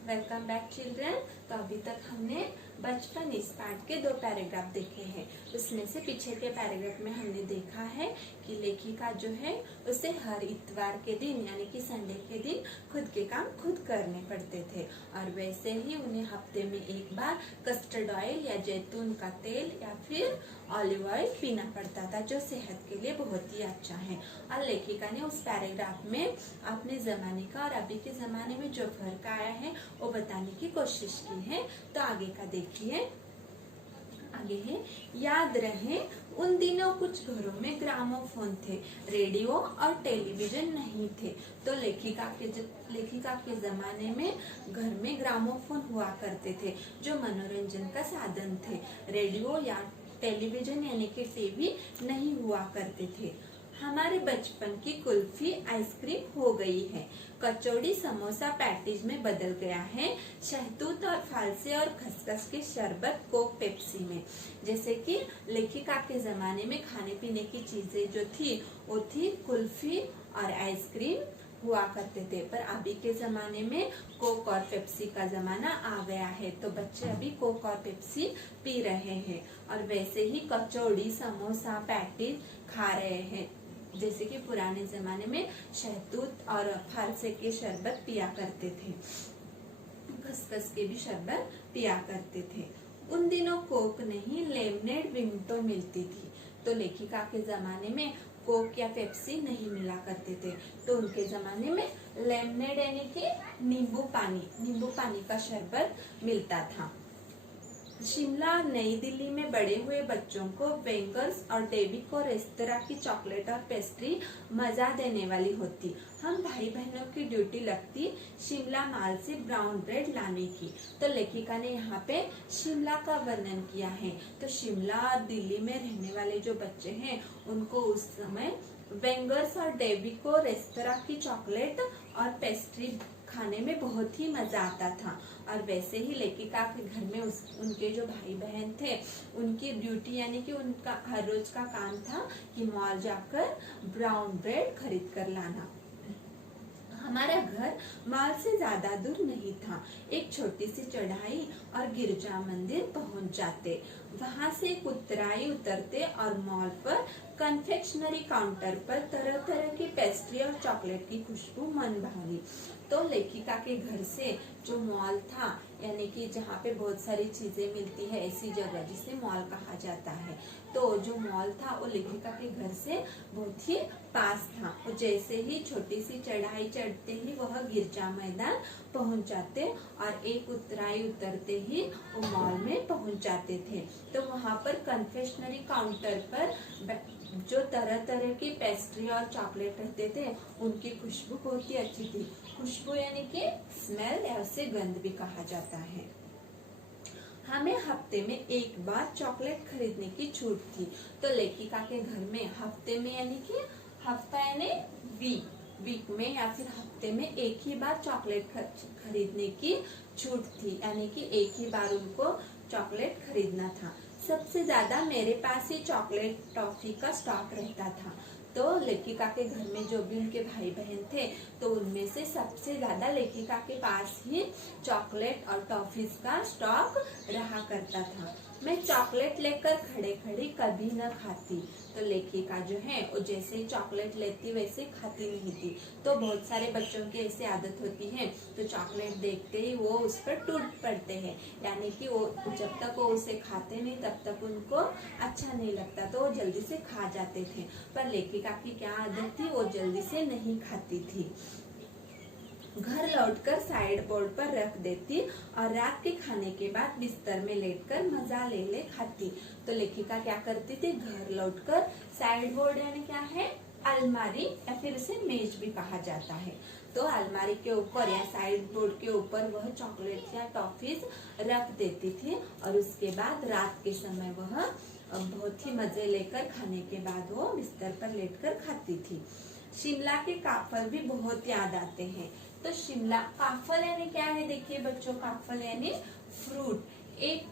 Welcome back children. तो अभी तक हमने बचपन इस पार्ट के 2 पैराग्राफ देखे हैं। उसमें से पीछे के पैराग्राफ में हमने देखा है कि लेखिका जो है उसे हर इतवार के दिन यानी कि संडे के दिन खुद के काम खुद करने पड़ते थे और वैसे ही उन्हें हफ्ते में एक बार कस्टर्ड ऑयल या जैतून का तेल या फिर ऑलिव ऑयल पीना पड़ता था, जो सेहत के लिए बहुत ही अच्छा है। और लेखिका ने उस पैराग्राफ में अपने जमाने का और अभी के जमाने में जो फर्क आया है वो बताने की कोशिश की है। तो आगे का देखिए, आगे है, याद रहे उन दिनों कुछ घरों में ग्रामोफोन थे, रेडियो और टेलीविजन नहीं थे। तो लेखिका के जमाने में घर में ग्रामोफोन हुआ करते थे जो मनोरंजन का साधन थे। रेडियो या टेलीविजन यानी कि टीवी नहीं हुआ करते थे। हमारे बचपन की कुल्फी आइसक्रीम हो गई है, कचौड़ी समोसा पैटीज में बदल गया है, शहतूत और फालसे और खसखस के शरबत कोक पेप्सी में। जैसे कि लेखिका के जमाने में खाने पीने की चीजें जो थी वो थी कुल्फी और आइसक्रीम हुआ करते थे, पर अभी के जमाने में कोक और पेप्सी का जमाना आ गया है। तो बच्चे अभी कोक और पेप्सी पी रहे हैं और वैसे ही कचौड़ी समोसा पैटीज खा रहे हैं। जैसे कि पुराने जमाने में शहतूत और फालसे के शरबत पिया करते थे, खसखस के भी शरबत पिया करते थे। उन दिनों कोक नहीं लेमनेड विंटो मिलती थी। तो लेखिका के जमाने में कोक या पेप्सी नहीं मिला करते थे, तो उनके जमाने में लेमनेड यानी कि नींबू पानी का शरबत मिलता था। शिमला और नई दिल्ली में बड़े हुए बच्चों को वेंगर्स और डेबिको रेस्तरां की चॉकलेट और पेस्ट्री मजा देने वाली होती। हम भाई बहनों की ड्यूटी लगती शिमला माल से ब्राउन ब्रेड लाने की। तो लेखिका ने यहाँ पे शिमला का वर्णन किया है। तो शिमला और दिल्ली में रहने वाले जो बच्चे हैं उनको उस समय वेंगर्स और डेबिको रेस्तरां की चॉकलेट और पेस्ट्री खाने में बहुत ही मजा आता था। और वैसे ही लेखिका के घर में उनके जो भाई बहन थे उनकी ड्यूटी यानी कि उनका हर रोज का काम था कि मॉल जाकर ब्राउन ब्रेड खरीद कर लाना। हमारा घर मॉल से ज्यादा दूर नहीं था, एक छोटी सी चढ़ाई और गिरजा मंदिर पहुंच जाते। वहां से एक उतराई उतरते और मॉल पर कन्फेक्शनरी काउंटर पर तरह तरह की पेस्ट्री और चॉकलेट की खुशबू मन भावी। तो लेखिका के घर से जो मॉल था यानी कि जहाँ पे बहुत सारी चीजें मिलती है, ऐसी जगह जिसे मॉल कहा जाता है, तो जो मॉल था वो लेखिका के घर से बहुत ही पास था। वो जैसे ही छोटी सी चढ़ाई चढ़ते ही वह गिरजा मैदान पहुंच जाते और एक उतराई उतरते ही वो मॉल में पहुंच जाते थे। तो वहाँ पर कन्फेक्शनरी काउंटर पर जो तरह तरह की पेस्ट्री और चॉकलेट रहते थे उनकी खुशबू बहुत ही अच्छी थी। खुशबू यानी कि स्मेल या उसे गंध भी कहा जाता है। हमें हफ्ते में एक बार चॉकलेट खरीदने की छूट थी। तो लेखिका के घर में हफ्ते में यानी कि हफ्ता यानी वीक में या फिर हफ्ते में एक ही बार चॉकलेट खरीदने की छूट थी, यानी कि एक ही बार उनको चॉकलेट खरीदना था। सबसे ज्यादा मेरे पास ही चॉकलेट टॉफी का स्टॉक रहता था। तो लेखिका के घर में जो भी उनके भाई बहन थे तो उनमें से सबसे ज्यादा लेखिका के पास ही चॉकलेट और टॉफीज का स्टॉक रहा करता था। मैं चॉकलेट लेकर खड़े खड़े कभी न खाती। तो लेखिका जो है वो जैसे ही चॉकलेट लेती वैसे खाती नहीं थी। तो बहुत सारे बच्चों की ऐसी आदत होती है, तो चॉकलेट देखते ही वो उस पर टूट पड़ते हैं, यानी कि वो जब तक वो उसे खाते नहीं तब तक उनको अच्छा नहीं लगता, तो वो जल्दी से खा जाते थे। पर लेखिका की क्या आदत थी, वो जल्दी से नहीं खाती थी। घर लौटकर साइड बोर्ड पर रख देती और रात के खाने के बाद बिस्तर में लेटकर मजा ले खाती। तो लेखिका क्या करती थी, घर लौटकर साइड बोर्ड यानी क्या है, अलमारी या फिर उसे मेज भी कहा जाता है। तो अलमारी के ऊपर या साइड बोर्ड के ऊपर वह चॉकलेट या टॉफीज रख देती थी और उसके बाद रात के समय वह बहुत ही मजे लेकर खाने के बाद वो बिस्तर पर लेटकर खाती थी। शिमला के काफल भी बहुत याद आते हैं। तो शिमला काफल यानी क्या है, देखिए बच्चों, काफल यानी फ्रूट, एक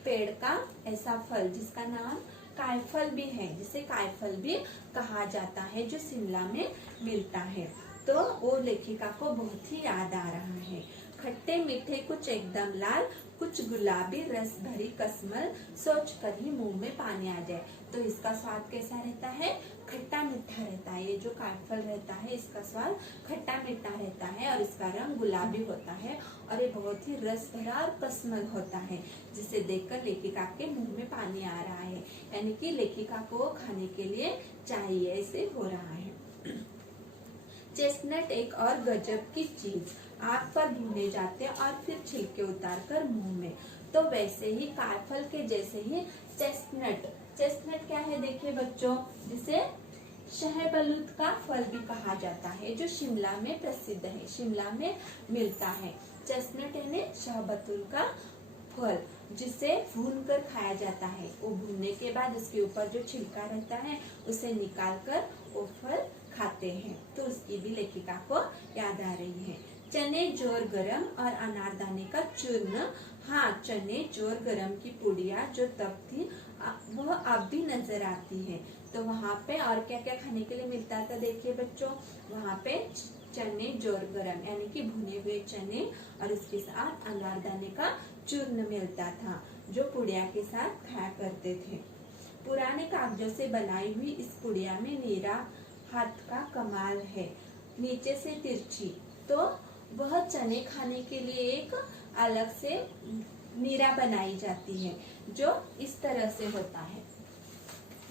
पेड़ का ऐसा फल जिसका नाम कायफल भी है, जिसे कायफल भी कहा जाता है, जो शिमला में मिलता है। तो वो लेखिका को बहुत ही याद आ रहा है। खट्टे मीठे कुछ एकदम लाल, कुछ गुलाबी रस भरी कसमल, सोच कर ही मुंह में पानी आ जाए। तो इसका स्वाद कैसा रहता है? खट्टा मीठा रहता है। ये जो काठफल रहता है इसका स्वाद खट्टा मीठा रहता है और इसका रंग गुलाबी होता है और ये बहुत ही रस भरा और कसमल होता है, जिसे देखकर लेखिका के मुंह में पानी आ रहा है, यानी कि लेखिका को खाने के लिए चाहिए, ऐसे हो रहा है। चेस्टनट एक और गजब की चीज, आग पर भुने जाते और फिर छिलके उतार कर मुंह में। तो वैसे ही काठफल के जैसे ही चेस्टनट, चेस्टनट क्या है देखिए बच्चों, जिसे शहबलूत का फल भी कहा जाता है, जो शिमला में प्रसिद्ध है, शिमला में मिलता है। चेस्टनट यानी शहबलूत का फल, जिसे भून कर खाया जाता है। वो भूनने के बाद उसके ऊपर जो छिलका रहता है उसे निकाल कर वो फल खाते हैं। तो उसकी भी लेखिका को याद आ रही है। चने जोर गरम और अनारदाने का चूर्ण। हाँ, चने जोर गरम की पुड़िया जो तब थी वह अब भी नजर आती है। तो वहाँ पे और क्या क्या खाने के लिए मिलता था देखिए बच्चों, वहाँ पे चने जोर गरम यानी कि भुने हुए चने और उसके साथ अनारदाने का चूर्ण मिलता था, जो पुड़िया के साथ खाया करते थे। पुराने कागजों से बनाई हुई इस पुड़िया में नीरा हाथ का कमाल है, नीचे से तिरछी। तो वह चने खाने के लिए एक अलग से नीरा बनाई जाती है, जो इस तरह से होता है,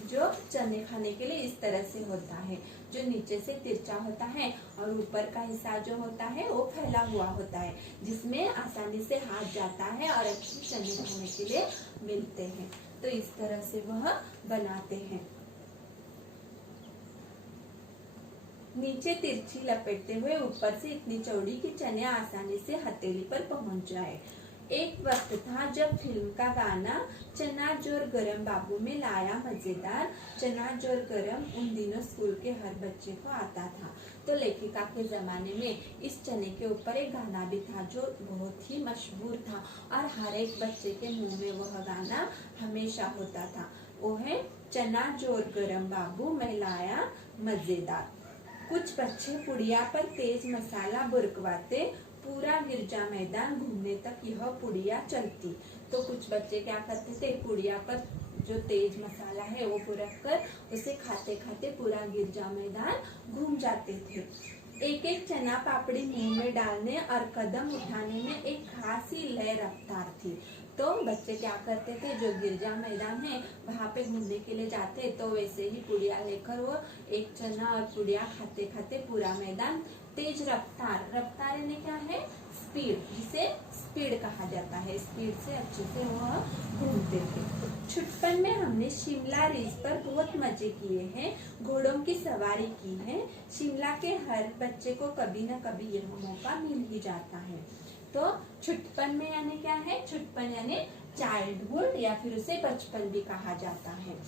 जो चने खाने के लिए इस तरह से होता है, जो नीचे से तिरछा होता है और ऊपर का हिस्सा जो होता है वो फैला हुआ होता है, जिसमें आसानी से हाथ जाता है और अच्छे चने खाने के लिए मिलते हैं। तो इस तरह से वह बनाते हैं। नीचे तिरछी लपेटते हुए ऊपर से इतनी चौड़ी कि चने आसानी से हथेली पर पहुंच जाए। एक वक्त था जब फिल्म का गाना चना जोर गरम बाबू में लाया मजेदार, चना जोर गरम उन दिनों स्कूल के हर बच्चे को आता था। तो लेखिका के जमाने में इस चने के ऊपर एक गाना भी था जो बहुत ही मशहूर था और हर एक बच्चे के मुंह में वह गाना हमेशा होता था। वो है चना जोर गरम बाबू में लाया मजेदार। कुछ बच्चे पुड़िया पर तेज मसाला बुरकवाते, पूरा गिरजा मैदान घूमने तक यह पुड़िया चलती। तो कुछ बच्चे क्या करते थे, पुड़िया पर जो तेज मसाला है वो बुरक कर उसे खाते खाते पूरा गिरजा मैदान घूम जाते थे। एक एक चना पापड़ी मुंह में डालने और कदम उठाने में एक खास ही लय रफ्तार थी। तो बच्चे क्या करते थे, जो गिरजा मैदान है वहाँ पे घूमने के लिए जाते, तो वैसे ही पुड़िया लेकर वो एक चना और पुड़िया खाते खाते पूरा मैदान तेज रफ्तार, रफ्तार यानी क्या है, स्पीड, जिसे स्पीड कहा जाता है, स्पीड से अच्छे से वह घूमते थे। छुटपन में हमने शिमला रिज पर बहुत मजे किए हैं, घोड़ों की सवारी की है। शिमला के हर बच्चे को कभी न कभी यह मौका मिल ही जाता है। तो छुटपन में यानी क्या है, छुटपन यानी चाइल्डहुड या फिर उसे बचपन भी कहा जाता है।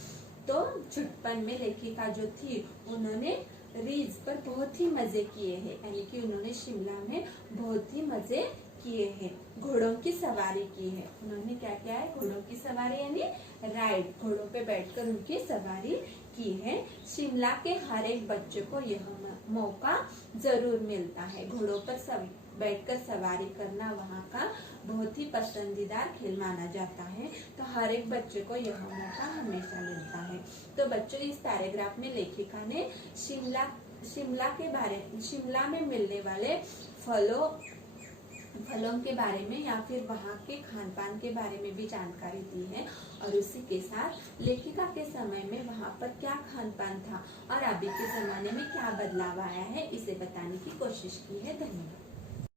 तो छुटपन में लेखिका जो थी उन्होंने रिज पर बहुत ही मजे किए हैं, यानी कि उन्होंने शिमला में बहुत ही मजे किए हैं। घोड़ों की सवारी की है, उन्होंने क्या किया है, घोड़ों की सवारी यानी राइड, घोड़ों पे बैठकर उनकी सवारी की है। शिमला के हर एक बच्चे को यह मौका जरूर मिलता है, घोड़ों पर बैठकर सवारी करना वहाँ का बहुत ही पसंदीदा खेल माना जाता है। तो हर एक बच्चे को यह मौका हमेशा मिलता है। तो बच्चों, इस पैराग्राफ में लेखिका ने शिमला में मिलने वाले फलों के बारे में या फिर वहाँ के खान पान के बारे में भी जानकारी दी है, और उसी के साथ लेखिका के समय में वहाँ पर क्या खान पान था और अभी के जमाने में क्या बदलाव आया है, इसे बताने की कोशिश की है। धन्यवाद।